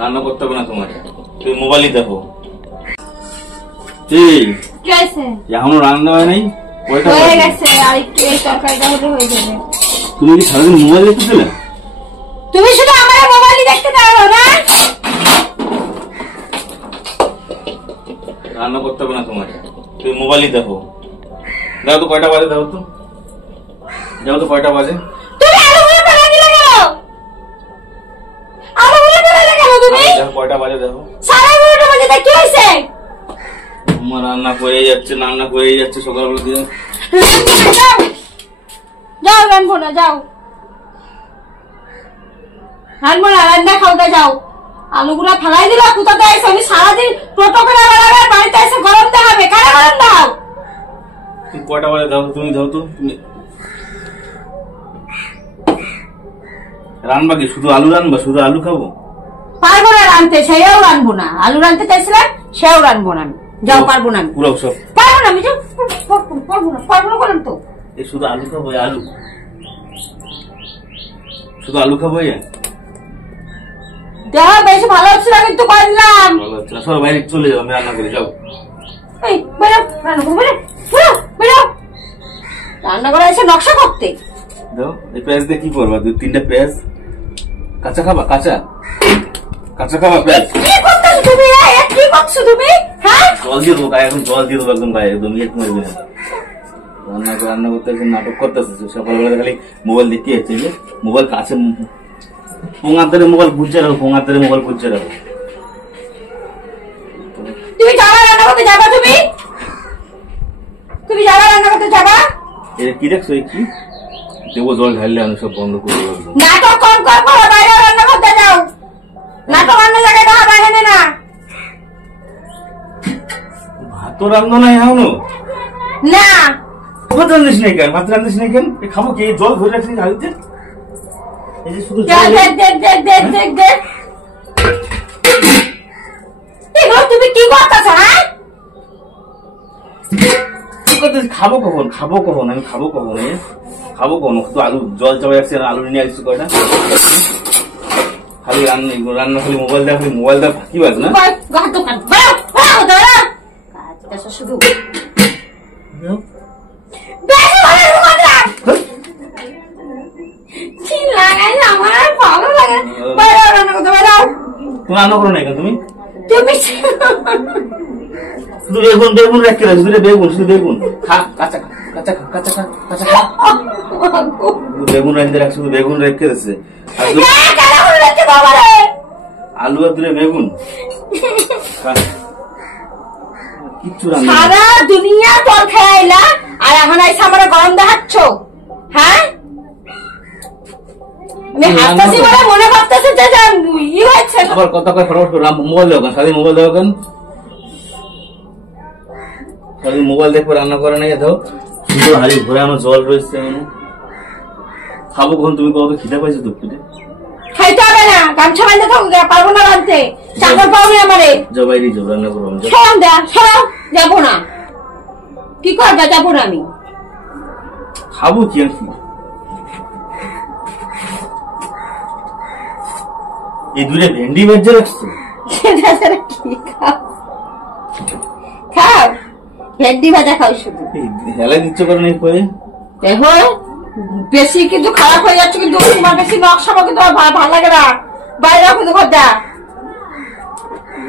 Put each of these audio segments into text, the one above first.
রান্না করতে হবে না তোমার, তুমি মোবাইলই দেখো। এখনো রান্না হয় নাই? তুমি কি সারাদিন মোবাইল দেখতেছিলে? তুমি শুধু আমার মোবাইলই দেখতে পারো না। রান্না করতে হবে না তোমার, তুমি মোবাইলই দেখো। দেখো তো কয়টা বাজে, দেখো তো, দেখো তো কয়টা বাজে। কয়টা বাজে দেখো। আমার রান্না করেই যাচ্ছে, রান্না করেই যাচ্ছে সকালবেলা দিয়ে। যাও রান্না না, যাও রান্না না, রান্না খাওয়া যাও। আলুগুলা ফালাই দিলা কোথাতে এসে? আমি সারাদিন টোটো করে বেড়াবে, বাড়িতে এসে গরম দেখাবে, কারা গরম দাও। তুমি কয়টা বাজে দাও, তুমি দাও তো। তুমি রান্না কি শুধু আলু রান্না? শুধু আলু খাবো? পারবো না রানতে, সেও রানবো না। আলু রানতে চাইছিলাম, সেও রানবো না। যাও, পারবো না, পুরো সব পারবো না। আমি পারবো না বলেন তো। এই শুধু আলু খাবো? আলু শুধু আলু খাবো? দেহ বেশি ভালো হচ্ছে না কিন্তু করলাম। ভালো হচ্ছে না, সব বাইরে চলে যাও, আমি রান্না করি। যাও রান্না করে এসে নকশা করতে দাও। এই পেঁয়াজ দিয়ে কি করবা? 2-3টা পেঁয়াজ কাঁচা খাবা? কাঁচা কাঁচা খাবা পেঁয়াজ? কি করতেছো তুমি? কি করছো তুমি? হ্যাঁ, জল দিয়ে দেবো গায়ে, এখন জল দিয়ে দেবো একদম গায়ে, একদম ইয়ে মারবে না। রান্না করতে নাটক করতেছে, সকালবেলা খালি মোবাইল দেখতে যাচ্ছে। মোবাইল কাছে পোঙার ধরে মোবাইল গুলছে রাখো, পোঙার ধরে মোবাইল গুলছে রাখো। তুমি যাবা রান্না করতে? যাবা তুমি? তুমি যাবা রান্না করতে? যাবা? এটা কি দেখছো? কি দেবো? জল ঢাললে আমি সব বন্ধ করে দেবো। নাটক কম করবো, বাইরে রান্না করতে যাও। নাটক অন্য জায়গায় খাওয়া বাইরে না। ভাত তো রান্না নাই এখনো? না, ভাত রান্ধিস নাই কেন? ভাত রান্ধিস নাই কেন? খাবো কি? জল ধরে রাখছিস হাড়িতে? এই যে শুধু তুমি কি করতেছো? হ্যাঁ, খাবো কখন? খাবো কখন? আমি খাবো কখন? খাবো কখন? শুধু আলু জল চাপা যাচ্ছে, আলু নিয়ে আসছি কয়টা। খালি রান্না খালি মোবাইল দেওয়া, খালি মোবাইল দেওয়া কি বাজ না? শুধু রান্না করো না কেন তুমি? তুমি শুধু বেগুন বেগুন রেখে দাও, শুধু বেগুন, শুধু বেগুন খা, কাঁচা কাঁচা কাঁচা কাঁচা খা। বেগুন রেখে রাখ, শুধু বেগুন রেখে দিচ্ছে। আলু আর দিলে বেগুন কিচ্ছু রান্না। সারা দুনিয়া জল খাইলা আর এখন আইসা আমরা গরম দেখাচ্ছ? হ্যাঁ, আমি হাসতেছি বলে মনে করতেছে যে ই হয়েছে। আবার কথা কয় ফটাফট করে মোবাইল দেওয়া কেন? সারাদিন মোবাইল দেওয়া কেন? সারাদিন মোবাইল দেখবে, রান্না করে নাই। দাও সুন্দর হাড়ি ভরে আমার জল রয়েছে। খাবো কখন? তুমি কত খিদে পাইছো তো? পেটে খাইতে হবে না, গামছা বাঁধতে থাকো, পারবো না রাঁধতে। চাকর পাওনি আমারে। যাও বাইরে যাও, রান্না করবো। যাবো না। কি করবে? যাবো না আমি। খাবো কি? এই দুটো ভেন্ডি ভেজে রাখছো? কি খাও? ভেন্ডি ভাজা খাও শুধু। হেলাই দিচ্ছ কারণ এই পরে দেখো বেশি কিন্তু খারাপ হয়ে যাচ্ছে, কিন্তু তোমার বেশি নকশা কিন্তু ভালো লাগে না। বাইরে কিন্তু খোঁজা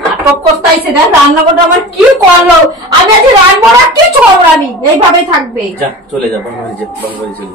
নাটক করতে আইসে। দেখ রান্না করতে আমার কি করলো। আমি আজ রান্না কিছু করবো, আমি এইভাবেই থাকবে। যা চলে যা, বাড়ি চলে।